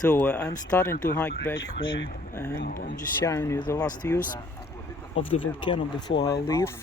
So I'm starting to hike back home, and I'm just showing you the last views of the volcano before I leave.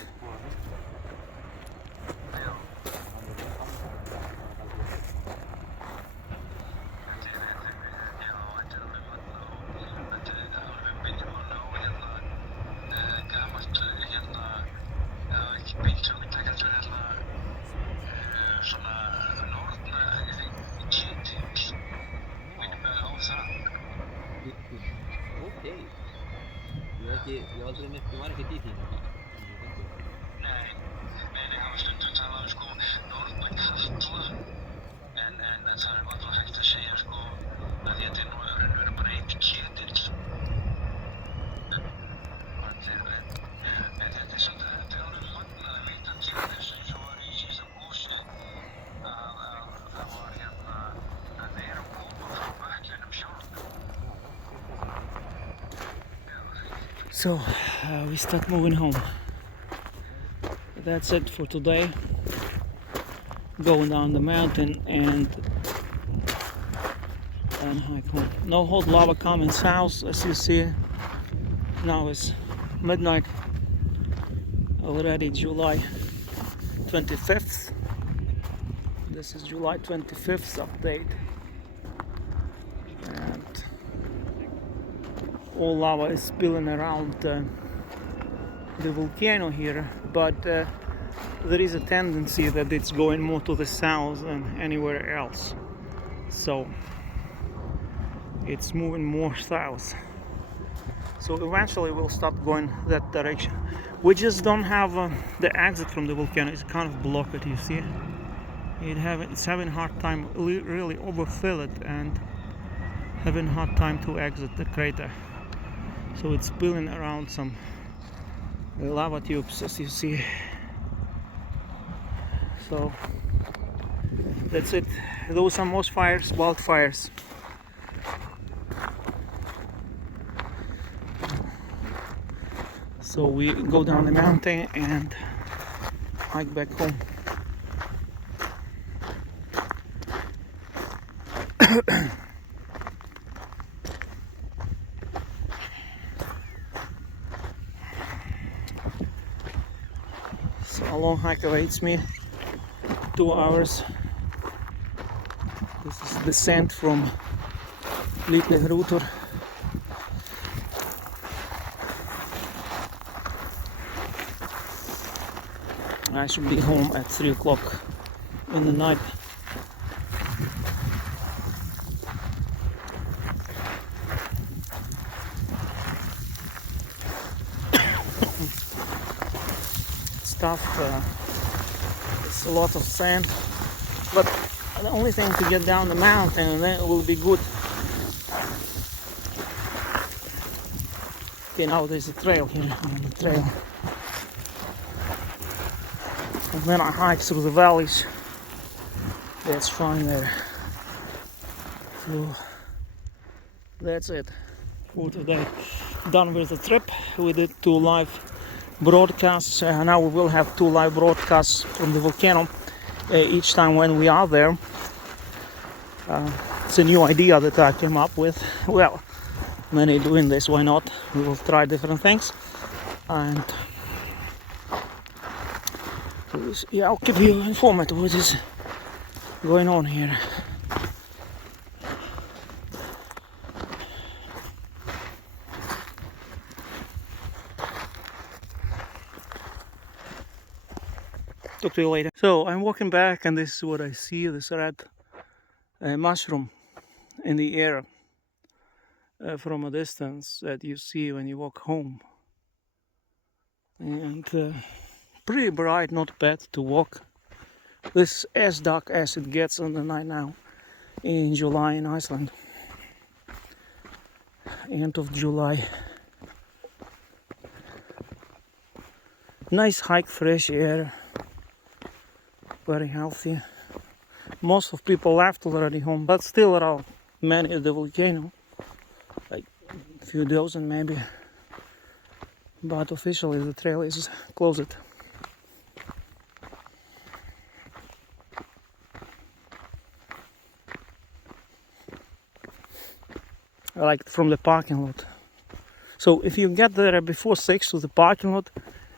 Okej. Ég var aldrei neitt, ég var ekkert í því nefnilega. Nei, hann var stundum talað sko norðan Katla en það er varla hægt að segja sko að þetta er nú raunverulega bara einn ketill. En þetta er samt að þetta er alveg magnað að vita til þess eins og var í síðasta gósi að það var að þeir eru að koma frá vötlinum sjálfum. So we start moving home. That's it for today. Going down the mountain and hike home. No hot lava coming south, as you see. Now it's midnight. Already July 25th. This is July 25th update. And all lava is spilling around the volcano here, but there is a tendency that it's going more to the south than anywhere else, so it's moving more south. So eventually we'll start going that direction. We just don't have the exit from the volcano. It's kind of blocked, you see. It's having a hard time really overfill it and having a hard time to exit the crater. So it's spilling around some lava tubes, as you see. So that's it. Those are most fires, wildfires. So we go down the mountain and hike back home. So a long hike awaits me. 2 hours. This is descent from Litlihrutur. I should be home at 3 o'clock in the night. Stuff. It's a lot of sand, but the only thing to get down the mountain, and then it will be good. Okay, now there's a trail here on the trail, and then I hike through the valleys. That's fine there. So that's it for today. Done with the trip. We did 2 live broadcasts. Now we will have 2 live broadcasts from the volcano each time when we are there. It's a new idea that I came up with. Well, many doing this, why not? We will try different things, and yeah, I'll keep you informed what is going on here. Talk to you later. So I'm walking back, and this is what I see, this red mushroom in the air from a distance that you see when you walk home. And pretty bright, not bad to walk. This is as dark as it gets on the night now in July in Iceland. End of July. Nice hike, fresh air. Very healthy. Most of people left already home, but still there are many at the volcano, like a few dozen maybe. But officially the trail is closed. like from the parking lot. So if you get there before 6 to the parking lot,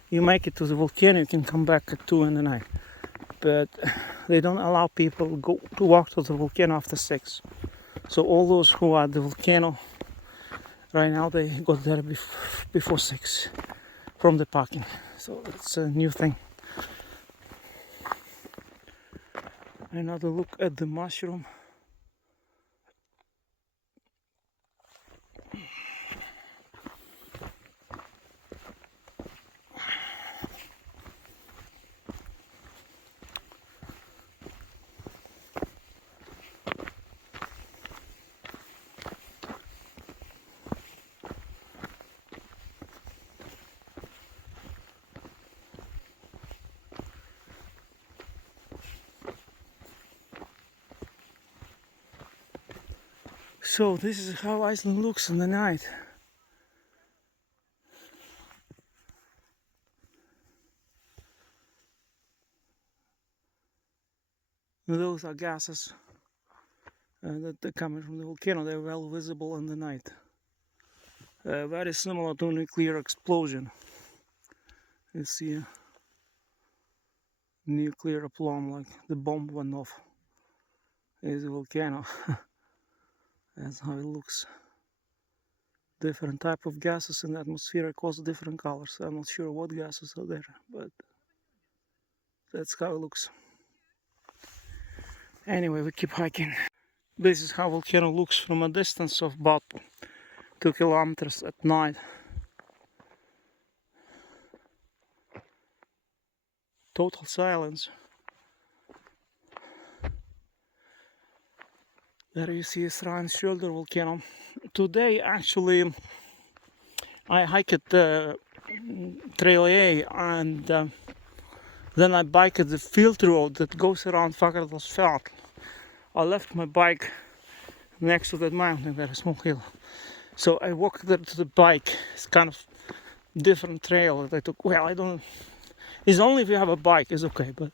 you make it to the volcano, you can come back at 2 in the night. But they don't allow people to walk to the volcano after 6. So all those who are at the volcano right now, they got there before 6 from the parking. So it's a new thing. Another look at the mushroom. So this is how Iceland looks in the night. Those are gases that are coming from the volcano. They're well visible in the night. Very similar to a nuclear explosion. You see a nuclear plume, like the bomb went off. It's a volcano. That's how it looks. Different type of gases in the atmosphere cause different colors. I'm not sure what gases are there, but that's how it looks. Anyway, we keep hiking. This is how volcano looks from a distance of about 2 kilometers at night. Total silence. There you see Fagradalsfjall volcano. Today actually I hiked Trail A and then I biked the field road that goes around Fagradalsfjall. I left my bike next to that mountain, there, a small hill. So I walked there to the bike. It's kind of different trail that I took. Well, I don't. It's only if you have a bike, it's okay, but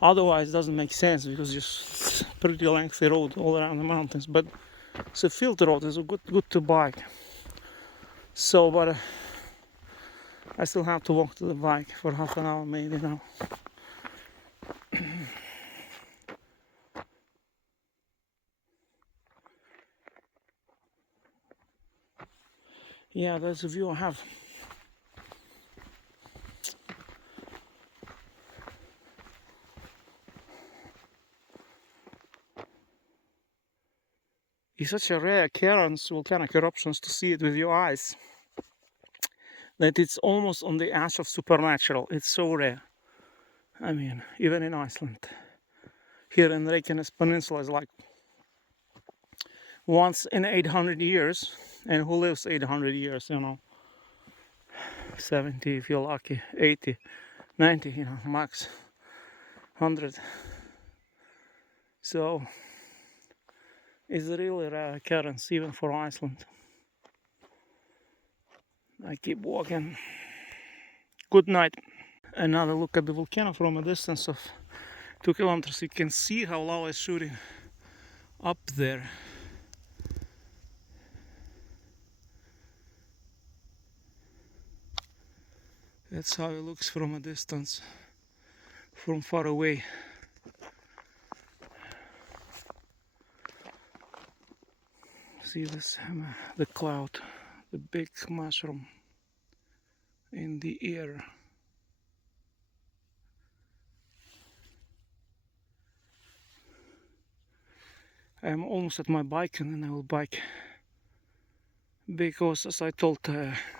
otherwise it doesn't make sense because it's just pretty lengthy road all around the mountains. But it's a field road, it's good to bike. So, but I still have to walk to the bike for half an hour maybe now. Yeah, that's the view I have. It's such a rare occurrence, volcanic eruptions, to see it with your eyes, that it's almost on the edge of supernatural. It's so rare. I mean, even in Iceland. Here in Reykjanes Peninsula is like once in 800 years, and who lives 800 years, you know? 70 if you're lucky, 80, 90, you know, max 100. So it's a really rare occurrence even for Iceland. I keep walking. Good night. Another look at the volcano from a distance of 2 kilometers. You can see how lava is shooting up there. That's how it looks from a distance, from far away. See this, the cloud, the big mushroom in the air. I'm almost at my bike, and then I will bike, because as I told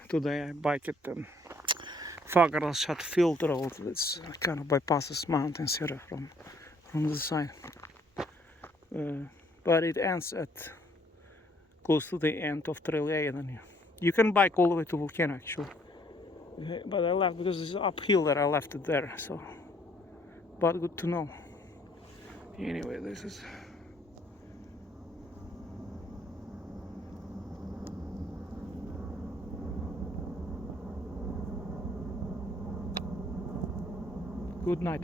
today, I bike at Fagradalsfjall road. It's kind of bypasses mountains here from the side, but it ends at close to the end of Trail A, and then you can bike all the way to Volcano actually. But I left because it's uphill that I left it there. So, but good to know. Anyway, this is. Good night.